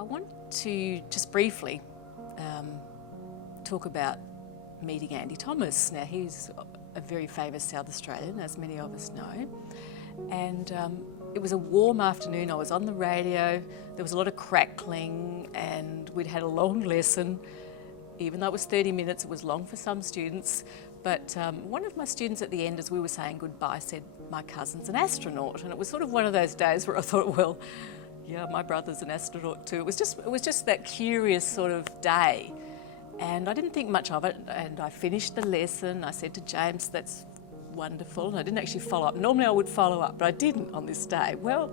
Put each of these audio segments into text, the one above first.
I want to just briefly talk about meeting Andy Thomas. Now, he's a very famous South Australian, as many of us know, and it was a warm afternoon. I was on the radio, there was a lot of crackling, and we'd had a long lesson. Even though it was 30 minutes, it was long for some students, but one of my students at the end, as we were saying goodbye, said, "My cousin's an astronaut," and it was sort of one of those days where I thought, well, yeah, my brother's an astronaut too. It was just that curious sort of day, and I didn't think much of it, and I finished the lesson. I said to James, "That's wonderful," and I didn't actually follow up. Normally I would follow up, but I didn't on this day. Well,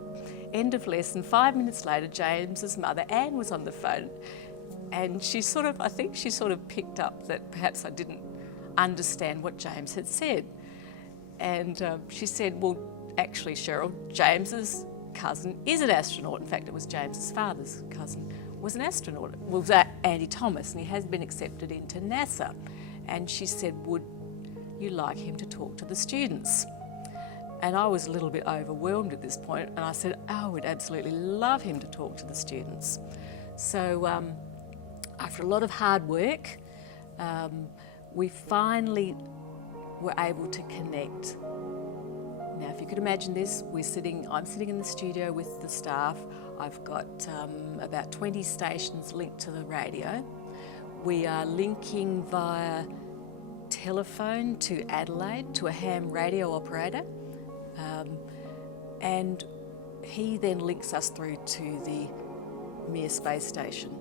end of lesson, 5 minutes later, James's mother, Anne, was on the phone, and I think she sort of picked up that perhaps I didn't understand what James had said. And she said, "Well, actually, Cheryl, James's cousin is an astronaut." In fact, it was James's father's cousin was an astronaut. Well, it was Andy Thomas, and he has been accepted into NASA. And she said, "Would you like him to talk to the students?" And I was a little bit overwhelmed at this point, and I said, "Oh, I would absolutely love him to talk to the students." So after a lot of hard work, we finally were able to connect. Now, if you could imagine this, I'm sitting in the studio with the staff. I've got about 20 stations linked to the radio. We are linking via telephone to Adelaide, to a ham radio operator, and he then links us through to the Mir space station.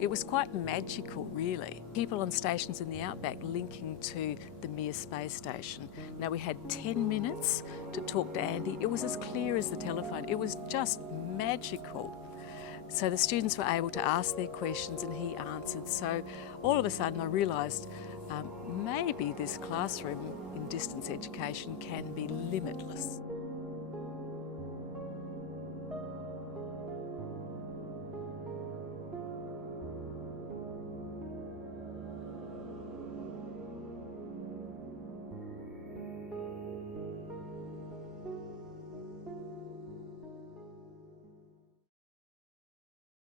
It was quite magical, really. People on stations in the outback linking to the Mir space station. Now, we had 10 minutes to talk to Andy. It was as clear as the telephone. It was just magical. So the students were able to ask their questions and he answered. So all of a sudden I realised maybe this classroom in distance education can be limitless.